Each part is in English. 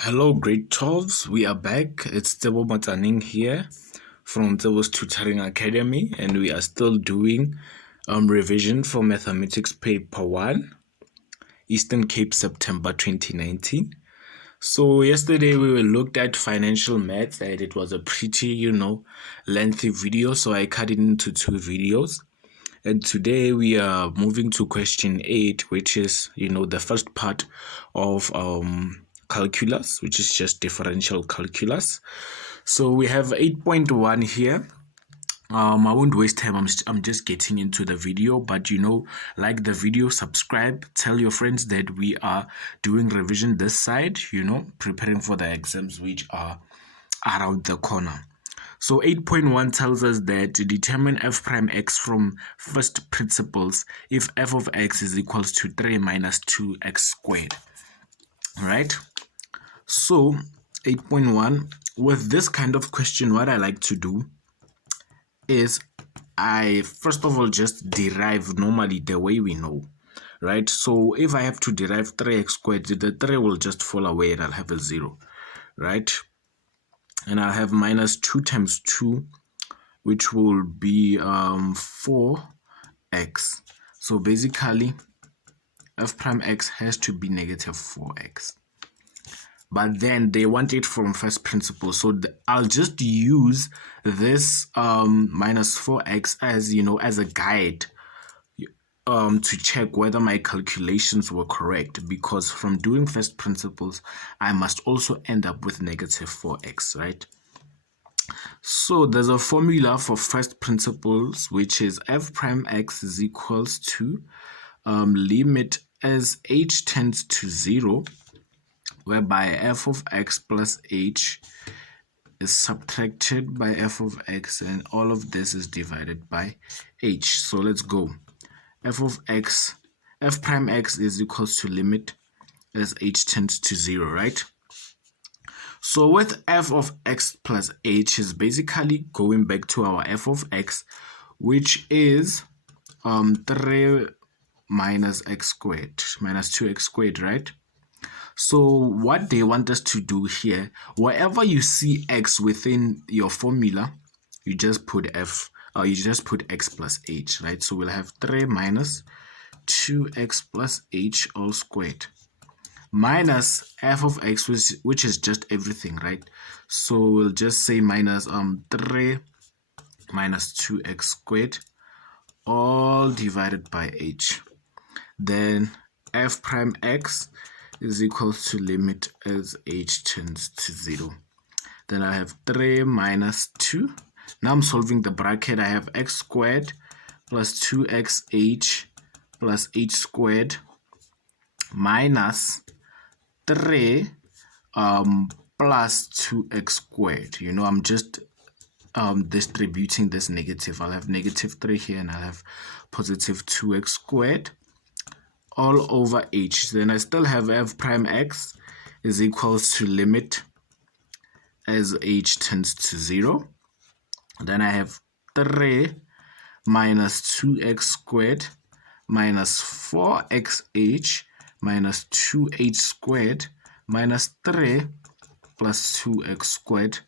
Hello, grade 12s. We are back. It's Tsebo here from Tsebo's Tutoring Academy, and we are still doing revision for Mathematics Paper 1, Eastern Cape, September 2019. So yesterday we looked at financial maths, and it was a pretty, lengthy video, so I cut it into 2 videos. And today we are moving to question 8, which is, the first part of calculus, which is just differential calculus. So we have 8.1 here. I won't waste time. I'm just getting into the video, but like the video, subscribe, tell your friends that we are doing revision this side, preparing for the exams which are around the corner. So 8.1 tells us that to determine f prime x from first principles if f of x is equals to 3 minus 2x squared. All right. So 8.1, with this kind of question, what I like to do is I first of all just derive normally the way we know, right? So if I have to derive 3x squared, the 3 will just fall away and I'll have a 0, right? And I'll have minus 2 times 2, which will be 4x. So basically, f prime x has to be negative 4x. But then they want it from first principle. So I'll just use this minus 4x as, as a guide to check whether my calculations were correct, because from doing first principles, I must also end up with negative 4x, right? So there's a formula for first principles, which is f prime x is equals to limit as h tends to 0, whereby f of x plus h is subtracted by f of x, and all of this is divided by h. So let's go. F prime x is equals to limit as h tends to 0, right? So with f of x plus h is basically going back to our f of x, which is 3 minus x squared, minus 2x squared, right? So what they want us to do here, wherever you see x within your formula, you just put x plus h, right? So we'll have 3 minus 2x plus h all squared, minus f of x, which is just everything, right? So we'll just say minus 3 minus 2x squared all divided by h. Then f prime x is equal to limit as h tends to 0. Then I have 3 minus 2. Now I'm solving the bracket. I have x squared plus 2xh plus h squared minus 3 plus 2x squared. I'm just distributing this negative. I'll have negative 3 here and I'll have positive 2x squared all over h. Then I still have f prime x is equals to limit as h tends to 0. Then I have 3 minus 2x squared minus 4xh minus 2h squared minus 3 plus 2x squared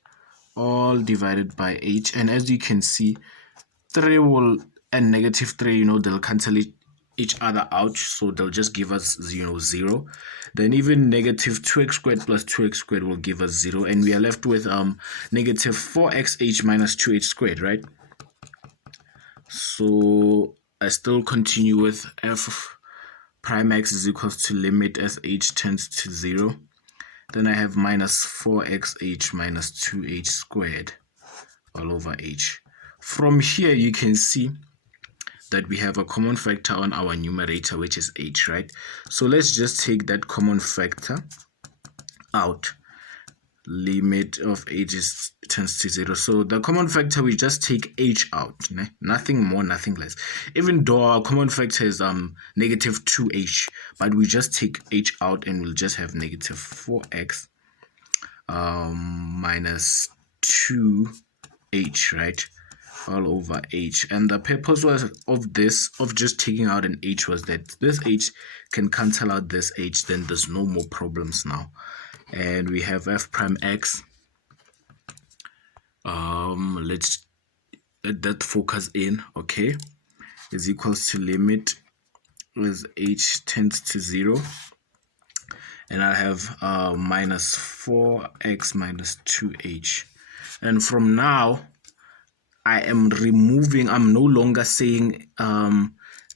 all divided by h. And as you can see, 3 and negative 3, they'll cancel each other out, so they'll just give us 0. Then even negative 2x squared plus 2x squared will give us 0, and we are left with negative 4xh minus 2h squared, right? So I still continue with f prime x is equals to limit as h tends to 0. Then I have minus 4xh minus 2h squared all over h. From here you can see that we have a common factor on our numerator, which is h, right? So let's just take that common factor out. Limit of h tends to 0. So the common factor, we just take h out, nothing more, nothing less. Even though our common factor is negative 2h, but we just take h out and we'll just have negative 4x minus 2h, right? All over h. And the purpose of just taking out an h was that this h can cancel out this h, then there's no more problems now. and we have f prime x. Let's let that focus in, okay, is equals to limit as h tends to 0, and I have minus 4x minus 2h. And from now, I'm no longer saying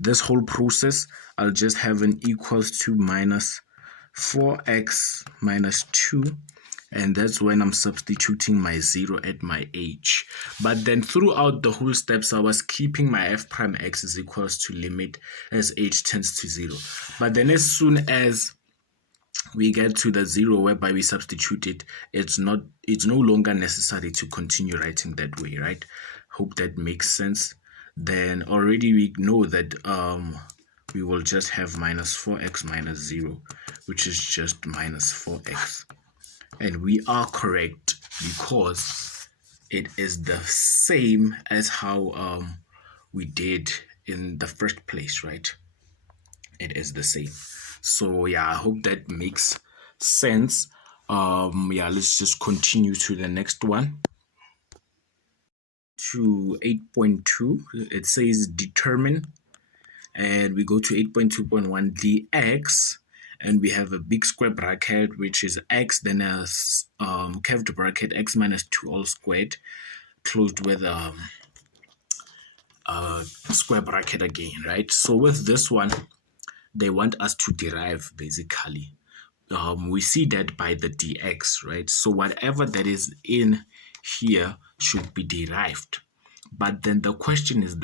this whole process. I'll just have an equals to minus 4x minus 2, and that's when I'm substituting my 0 at my h. But then throughout the whole steps, I was keeping my f prime x is equals to limit as h tends to 0. But then as soon as we get to the 0 whereby we substitute it, it's no longer necessary to continue writing that way, right? Hope that makes sense. Then already we know that we will just have minus 4x minus 0, which is just minus 4x. And we are correct because it is the same as how we did in the first place, right? It is the same. So yeah, I hope that makes sense. Yeah, let's just continue to the next one. To 8.2, it says determine, and we go to 8.2.1 dx, and we have a big square bracket which is x, then a curved bracket x minus 2 all squared, closed with a square bracket again, right? So with this one, they want us to derive basically. We see that by the dx, right? So whatever that is in here should be derived. But then the question is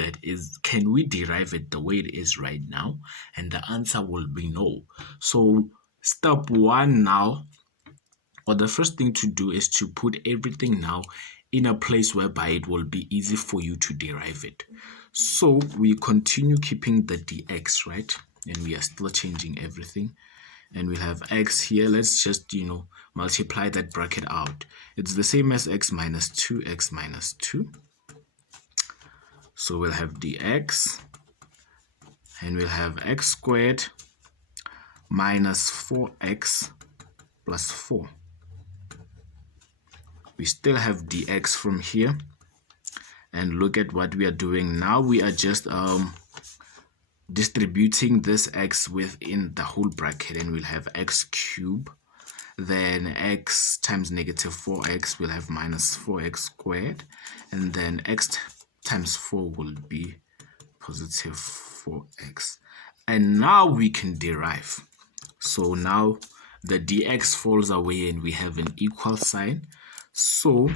can we derive it the way it is right now? And the answer will be no. So step one now, or the first thing to do is to put everything now in a place whereby it will be easy for you to derive it. So we continue keeping the dx, right? And we are still changing everything. And we'll have x here. Let's just, multiply that bracket out. It's the same as x minus 2, x minus 2. So we'll have dx, and we'll have x squared minus 4x plus 4. We still have dx from here. And look at what we are doing now. We are just distributing this x within the whole bracket, and we'll have x cubed. Then x times negative 4x will have minus 4x squared, and then x times 4 will be positive 4x. And now we can derive. So now the dx falls away and we have an equal sign. So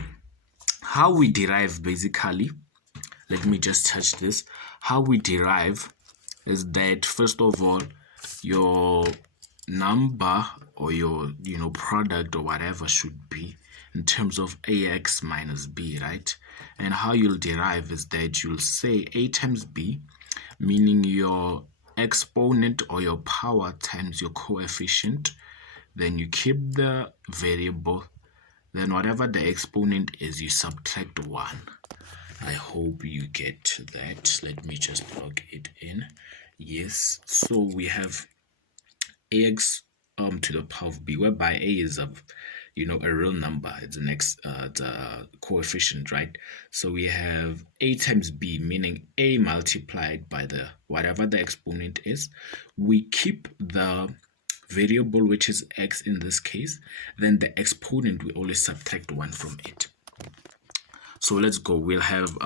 how we derive basically, let me just touch this. How we derive is that first of all, your number or your product or whatever should be in terms of ax minus b, right? And how you'll derive is that you'll say a times b, meaning your exponent or your power times your coefficient. Then you keep the variable, then whatever the exponent is, you subtract 1. I hope you get that. Let me just plug it in. Yes, so we have ax to the power of b, whereby a is a real number. It's the coefficient, right? So we have a times b, meaning a multiplied by the whatever the exponent is. We keep the variable, which is x in this case. Then the exponent, we always subtract 1 from it. So let's go. We'll have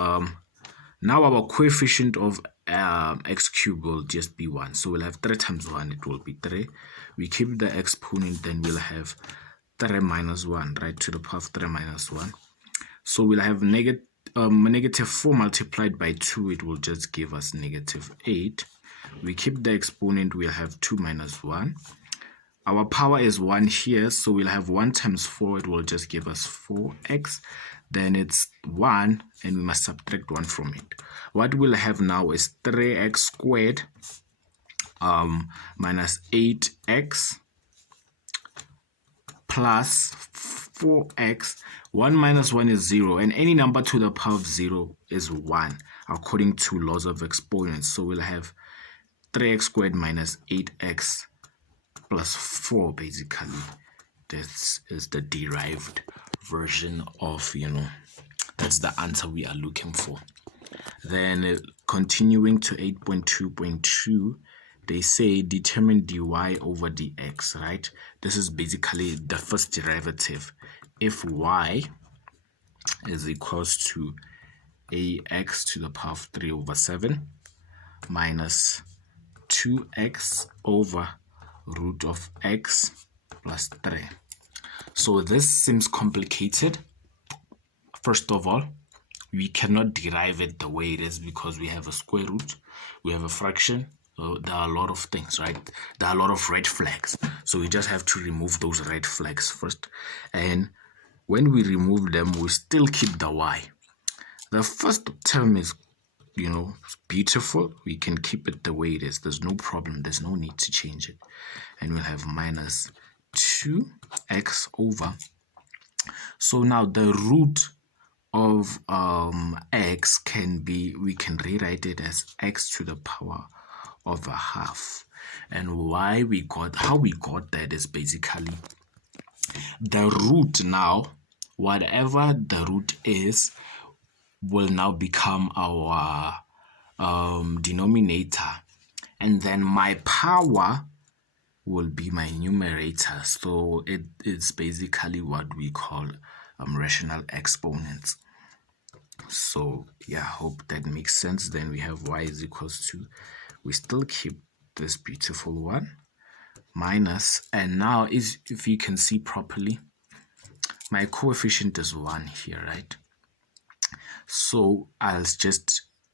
now our coefficient of x cubed will just be 1. So we'll have 3 times 1, it will be 3. We keep the exponent, then we'll have 3 minus 1, right, to the power of 3 minus 1. So we'll have negative 4 multiplied by 2, it will just give us negative 8. We keep the exponent, we'll have 2 minus 1. Our power is 1 here, so we'll have 1 times 4, it will just give us 4x. Then it's 1, and we must subtract 1 from it. What we'll have now is 3x squared minus 8x plus 4x. 1 minus 1 is 0, and any number to the power of 0 is 1, according to laws of exponents. So we'll have 3x squared minus 8x plus 4, basically. this is the derived version of, that's the answer we are looking for. Then continuing to 8.2.2, they say determine dy over dx, right? This is basically the first derivative. If y is equals to ax to the power of 3 over 7 minus 2x over root of x plus 3. So this seems complicated. First of all, we cannot derive it the way it is because we have a square root, we have a fraction. So there are a lot of things, right? There are a lot of red flags. So we just have to remove those red flags first. And when we remove them, we still keep the y. The first term is, beautiful. We can keep it the way it is. There's no problem. There's no need to change it. And we'll have minus 2x over. So now the root of x we can rewrite it as x to the power of a half. And how we got that is basically the root now, whatever the root is, will now become our denominator. And then my power will be my numerator. So it's basically what we call rational exponents. So yeah, hope that makes sense. Then we have y is equals to, we still keep this beautiful one, minus, and now if you can see properly, my coefficient is 1 here, right? So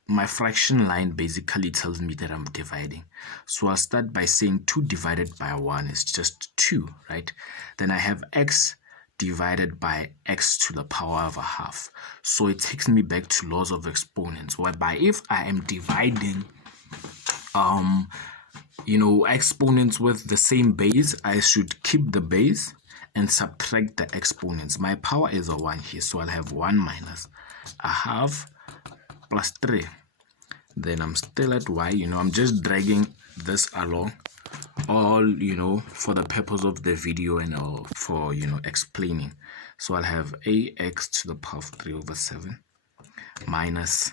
my fraction line basically tells me that I'm dividing. So I'll start by saying 2 divided by 1 is just 2, right? Then I have x divided by x to the power of a half. So it takes me back to laws of exponents, whereby if I am dividing exponents with the same base, I should keep the base and subtract the exponents. My power is a 1 here, so I'll have 1 minus a half plus 3. Then I'm still at y. I'm just dragging this along, all for the purpose of the video and all for explaining. So I'll have ax to the power of 3 over 7 minus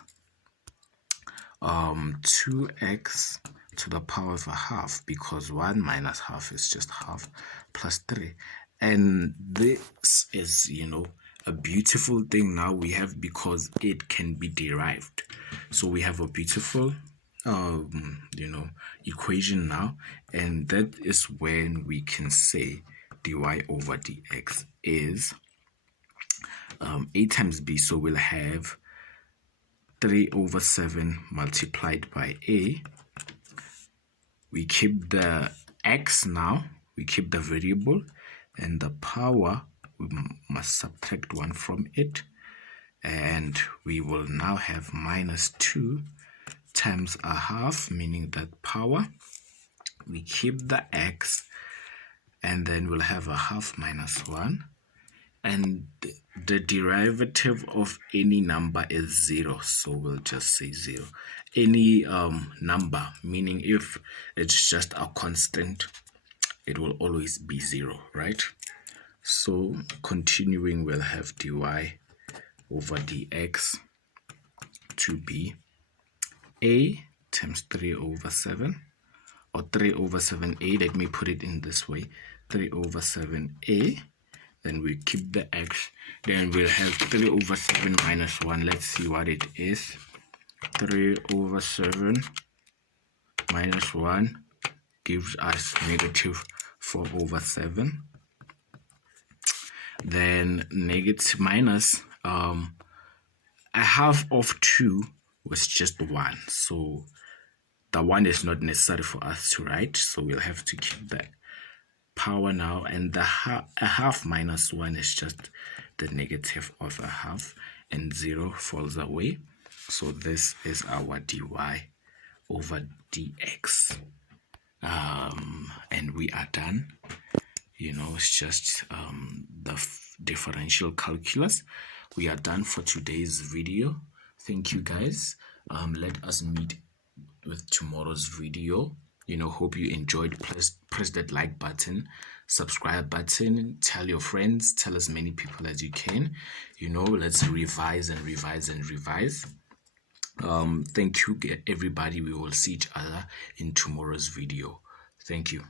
2x to the power of a half, because 1 minus half is just half, plus 3. And this is a beautiful thing now we have, because it can be derived. So we have a beautiful equation now, and that is when we can say dy over dx is a times b. So we'll have 3 over 7 multiplied by a. We keep the x now, we keep the variable, and the power, we must subtract 1 from it, and we will now have minus 2 times a half, meaning that power, we keep the x, and then we'll have a half minus 1, and the derivative of any number is 0, so we'll just say 0. Any number, meaning if it's just a constant, it will always be 0, right? So continuing, we'll have dy over dx to be a times 3 over 7, or 3 over 7a. Let me put it in this way, 3 over 7a. Then we keep the x. Then we'll have 3 over 7 minus 1. Let's see what it is. 3 over 7 minus 1 gives us negative 4 over 7. Then negative minus a half of 2 was just 1. So the 1 is not necessary for us to write. So we'll have to keep that power now, and a half minus 1 is just the negative of a half, and 0 falls away. So this is our dy over dx, and we are done. It's just the differential calculus. We are done for today's video. Thank you guys. Let us meet with tomorrow's video. Hope you enjoyed. Press that like button, subscribe button, tell your friends, tell as many people as you can. Let's revise and revise and revise. Thank you, everybody. We will see each other in tomorrow's video. Thank you.